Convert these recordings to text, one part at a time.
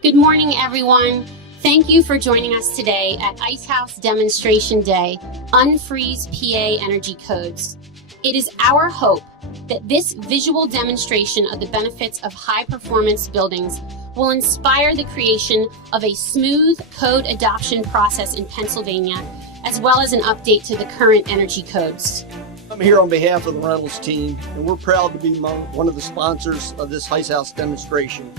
Good morning, everyone. Thank you for joining us today at Icehouse Demonstration Day, Unfreeze PA Energy Codes. It is our hope that this visual demonstration of the benefits of high-performance buildings will inspire the creation of a smooth code adoption process in Pennsylvania, as well as an update to the current energy codes. I'm here on behalf of the Reynolds team, and we're proud to be one of the sponsors of this Icehouse demonstration.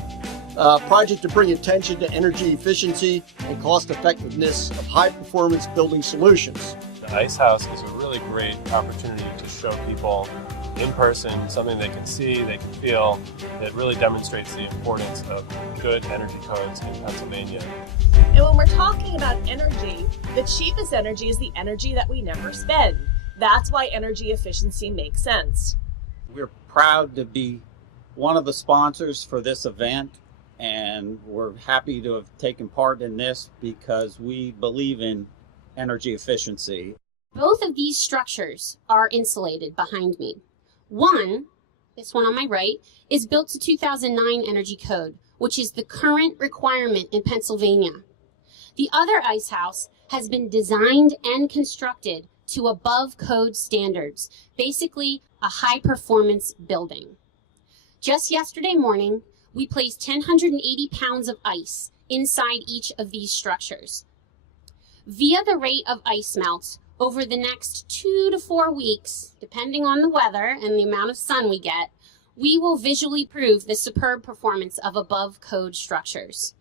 Project to bring attention to energy efficiency and cost effectiveness of high-performance building solutions. The Icehouse is a really great opportunity to show people in person something they can see, they can feel, that really demonstrates the importance of good energy codes in Pennsylvania. And when we're talking about energy, the cheapest energy is the energy that we never spend. That's why energy efficiency makes sense. We're proud to be one of the sponsors for this event, and we're happy to have taken part in this because we believe in energy efficiency. Both of these structures are insulated behind me. One, this one on my right, is built to 2009 Energy Code, which is the current requirement in Pennsylvania. The other Icehouse has been designed and constructed to above code standards, basically a high-performance building. Just yesterday morning, we placed 1,080 pounds of ice inside each of these structures. Via the rate of ice melt over the next 2 to 4 weeks, depending on the weather and the amount of sun we get, we will visually prove the superb performance of above code structures.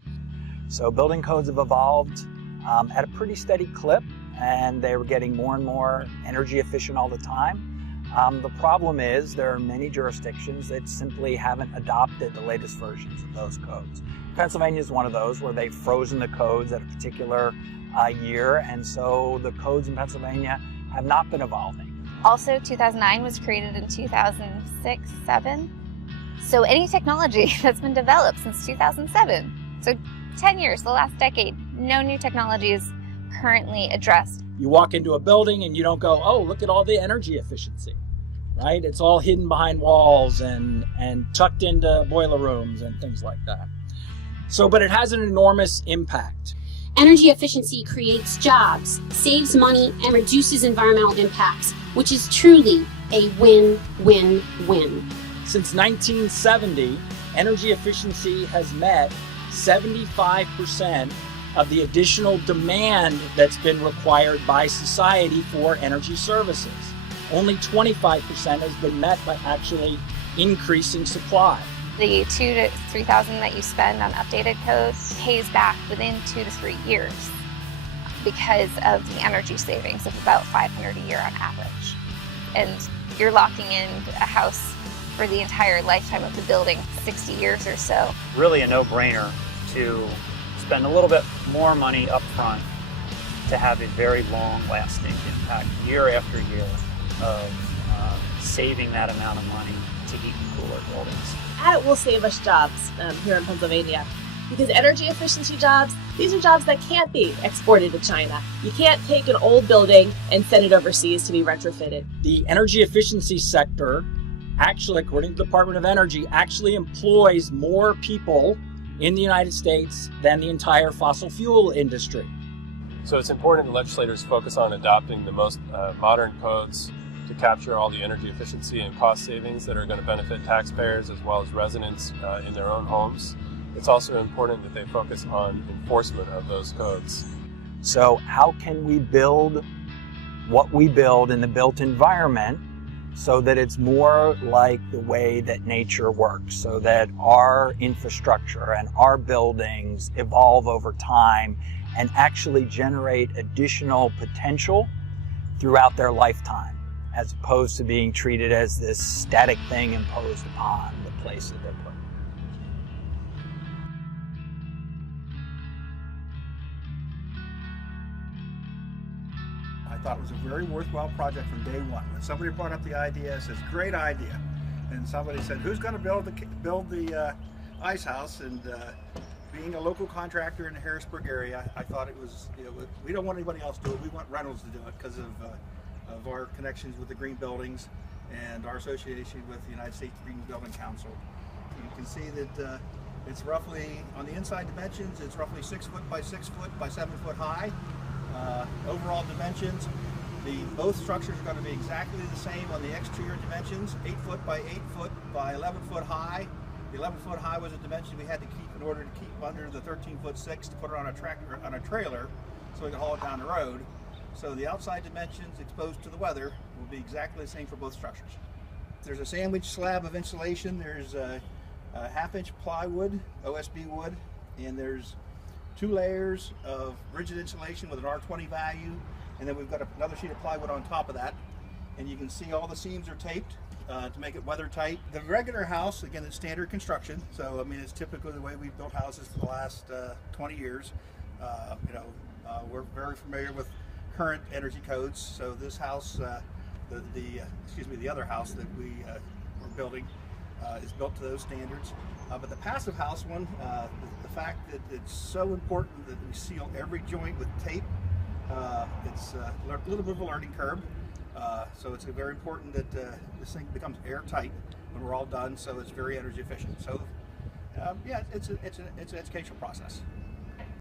So building codes have evolved at a pretty steady clip, and they were getting more and more energy efficient all the time. The problem is there are many jurisdictions that simply haven't adopted the latest versions of those codes. Pennsylvania is one of those where they've frozen the codes at a particular year, and so the codes in Pennsylvania have not been evolving. Also, 2009 was created in 2006-07. So any technology that's been developed since 2007, so 10 years, the last decade, no new technology is currently addressed. You walk into a building and you don't go, oh, look at all the energy efficiency, right? It's all hidden behind walls and tucked into boiler rooms and things like that. So, but it has an enormous impact. Energy efficiency creates jobs, saves money, and reduces environmental impacts, which is truly a win-win-win. Since 1970, energy efficiency has met 75% of the additional demand that's been required by society for energy services. Only 25% has been met by actually increasing supply. The $2,000 to $3,000 that you spend on updated codes pays back within 2 to 3 years because of the energy savings of about $500 a year on average. And you're locking in a house for the entire lifetime of the building, 60 years or so. Really a no-brainer to spend a little bit more money up front to have a very long-lasting impact year after year of saving that amount of money to heat and cool our buildings. And it will save us jobs here in Pennsylvania, because energy efficiency jobs, these are jobs that can't be exported to China. You can't take an old building and send it overseas to be retrofitted. The energy efficiency sector, actually, according to the Department of Energy, actually employs more people in the United States than the entire fossil fuel industry. So it's important that legislators focus on adopting the most modern codes to capture all the energy efficiency and cost savings that are going to benefit taxpayers as well as residents in their own homes. It's also important that they focus on enforcement of those codes. So how can we build what we build in the built environment so that it's more like the way that nature works, so that our infrastructure and our buildings evolve over time and actually generate additional potential throughout their lifetime, as opposed to being treated as this static thing imposed upon the place that they're put. I thought it was a very worthwhile project from day one. When somebody brought up the idea, I says, great idea. And somebody said, who's going to build the Icehouse? And being a local contractor in the Harrisburg area, I thought it was, we don't want anybody else to do it. We want Reynolds to do it because of our connections with the green buildings and our association with the United States Green Building Council. You can see that It's roughly, on the inside dimensions, it's roughly 6 foot by 6 foot by 7 foot high. Overall dimensions, both structures are going to be exactly the same on the exterior dimensions, 8 foot by 8 foot by 11 foot high. The 11 foot high was a dimension we had to keep in order to keep under the 13 foot 6 to put it on a tractor, on a trailer, so we could haul it down the road. So the outside dimensions exposed to the weather will be exactly the same for both structures. There's a sandwich slab of insulation. There's a half-inch plywood, OSB wood, and there's 2 layers of rigid insulation with an R20 value, and then we've got another sheet of plywood on top of that. And you can see all the seams are taped to make it weather tight. The regular house, again, is standard construction, so I mean it's typically the way we've built houses for the last 20 years. We're very familiar with current energy codes. So this house, the other house that we're building is built to those standards. But the passive house one, the fact that it's so important that we seal every joint with tape, it's a little bit of a learning curve. So it's very important that this thing becomes airtight when we're all done, so it's very energy efficient. So yeah, it's an educational process.